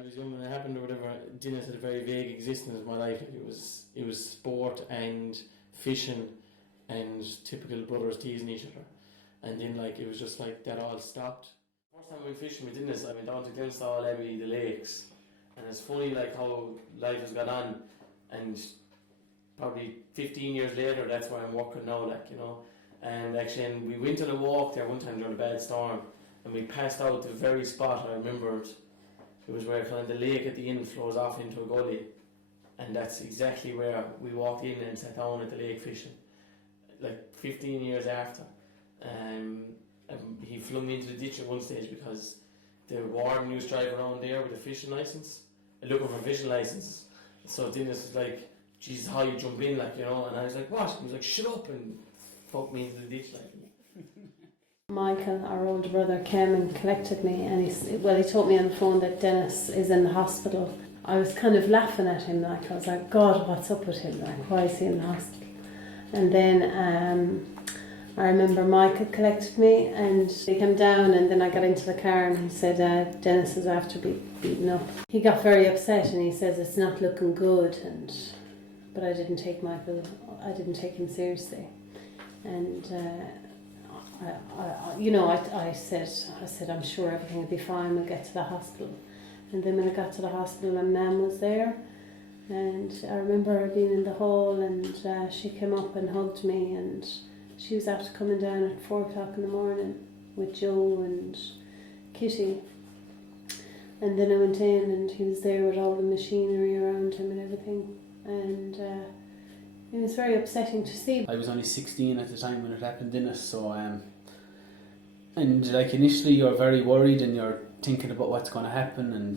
I was young when it happened or whatever, Dennis had a very vague existence in my life. Like it was sport and fishing and typical brothers teasing each other. And then like it was just like that all stopped. First time I went fishing with Dennis, I went down to Glenstall, Abbey, the lakes. And it's funny like how life has gone on, and probably 15 years later that's where I'm working now, like, you know. And actually, and we went on a walk there one time during a bad storm, and we passed out the very spot I remembered. It was where kind of the lake at the end flows off into a gully, and that's exactly where we walked in and sat down at the lake fishing, like 15 years after. And he flung me into the ditch at one stage because the warden used to drive around there with a fishing licence, looking for fishing licences. So Dennis was like, "Jesus, how you jump in, like, you know?" And I was like, "What?" He was like, "Shut up," and fucked me into the ditch, like. Michael, our older brother, came and collected me, and he told me on the phone that Dennis is in the hospital. I was kind of laughing at him, like, I was like, "God, what's up with him? Like, why is he in the hospital?" And then I remember Michael collected me, and he came down, and then I got into the car, and he said, "Dennis is after beaten up." He got very upset, and he says it's not looking good, but I didn't take him seriously, and. I said, "I'm sure everything will be fine, we'll get to the hospital." And then when I got to the hospital, and Mum was there, and I remember her being in the hall, and she came up and hugged me, and she was after coming down at 4 o'clock in the morning with Joe and Kitty. And then I went in, and he was there with all the machinery around him and everything, and it was very upsetting to see. I was only 16 at the time when it happened, Dennis, so and like initially you're very worried and you're thinking about what's going to happen,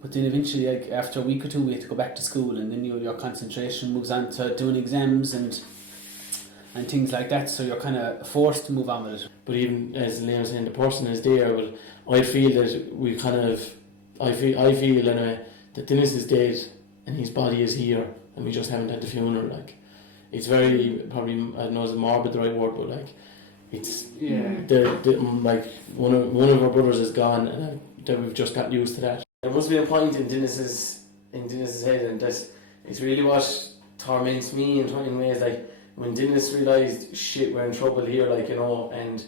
but then eventually, like after a week or two, we had to go back to school, and then your concentration moves on to doing exams and things like that, so you're kind of forced to move on with it. But even as Liam was saying, the person is there. Well, I feel that I feel anyway that Dennis is dead and his body is here, and we just haven't had the funeral. Like, it's very, probably, I don't know, is morbid the right word, but like, it's like one of our brothers is gone, and that we've just got used to that. There must be a point in Dennis's head, and that it's really what torments me in ways, like when Dennis realised, shit, we're in trouble here, like, you know, and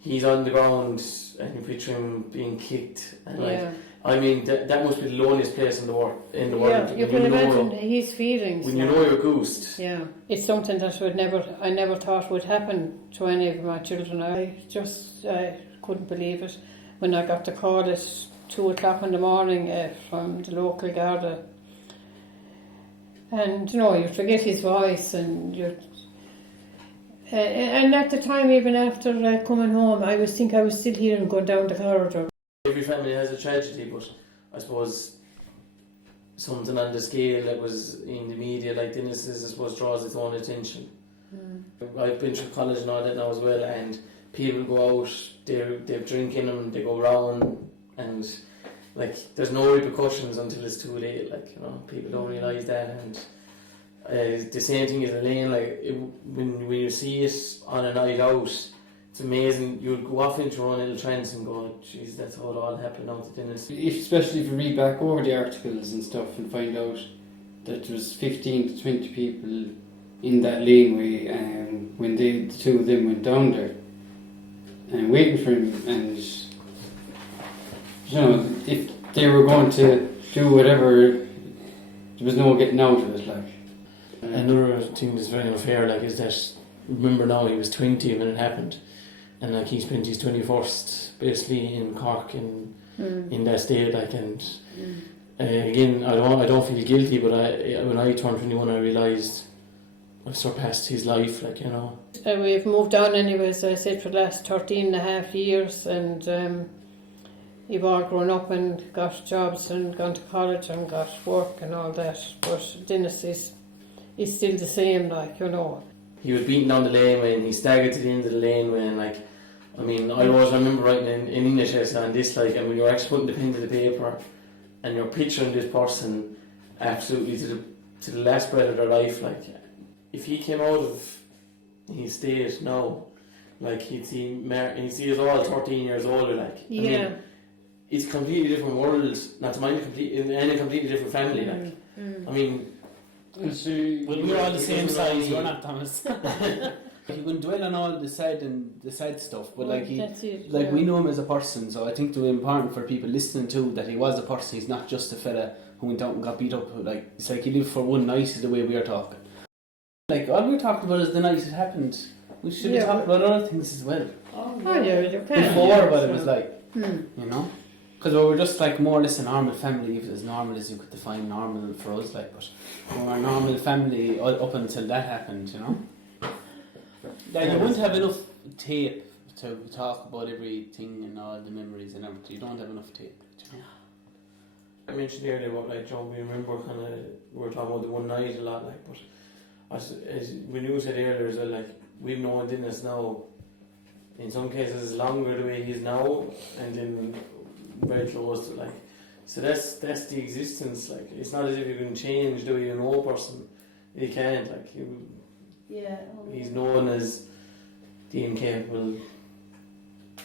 he's on the ground and you picture him being kicked, and like, I mean, that must be the loneliest place in the world. Yeah, you can imagine his feelings. When you know you're goosed. Yeah, it's something that I never thought would happen to any of my children. I just couldn't believe it when I got the call at 2 o'clock in the morning from the local Garda. And you know, you forget his voice, and and at the time, even after coming home, I was still hearing going down the corridor. Every family has a tragedy, but I suppose something on the scale that was in the media like Dennis's, I suppose, draws its own attention. I've been through college and all that now as well, and people go out, they're drinking them, they go round, and like there's no repercussions until it's too late. Like, you know, people don't realise that, and the same thing as Elaine. Like when you see it on a night out, it's amazing. You'll go off into your own little trance and go, "Jeez, that's how it all happened out to Dennis." Especially if you read back over the articles and stuff and find out that there was 15 to 20 people in that laneway when the two of them went down there and waiting for him, and you know, if they were going to do whatever, there was no getting out of it. Like, another thing that's very unfair, like, is that, remember now, he was 20 when it happened. And like he spent his 21st basically in Cork in that state, like, and again, I don't feel guilty, but when I turned 21, I realised I've surpassed his life, like, you know. We've moved on anyway, as I said, for the last 13 and a half years, and you've all grown up and got jobs and gone to college and got work and all that, but Dennis is still the same, like, you know. He was beaten down the laneway and he staggered to the end of the laneway, and like, I mean, I always remember writing in English essay on this, like, and when you're actually putting the pen to the paper and you're picturing this person absolutely to the last breath of their life, like, if he came out of his state now, like, he'd see us all 13 years older, like. Yeah. it's a completely different world, not to mind in a completely different family. Like, I mean, Well, we're all the same size. We're not, Thomas. He wouldn't dwell on all the sad stuff, but like That's it, like yeah. we know him as a person. So I think it's important for people listening too that he was a person. He's not just a fella who went out and got beat up. Like it's like he lived for one night. Is the way we are talking. Like all we're talking about is the night it happened. We should be talking about other things as well. Oh yeah, you can. Before what it was like, you know. Because we were just like more or less a normal family, if as normal as you could define normal for us, like, but we were a normal family up until that happened, you know. Like, you wouldn't have enough tape to talk about everything and all the memories and everything. You don't have enough tape, you know. I mentioned earlier about like Joe. We remember kind of we were talking about the one night a lot, like, but as when you said earlier as well, like we've known Dennis now. In some cases, longer the way he is now, and then very close to like. So that's the existence. Like it's not as if you can change the way you know a person. You can't. Like he's known as the incapable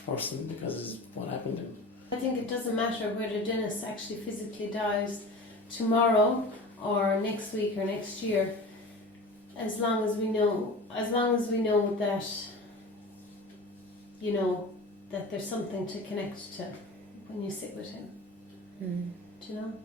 person because of what happened to him. I think it doesn't matter whether Dennis actually physically dies tomorrow or next week or next year, as long as we know that, you know, that there's something to connect to when you sit with him. Do you know?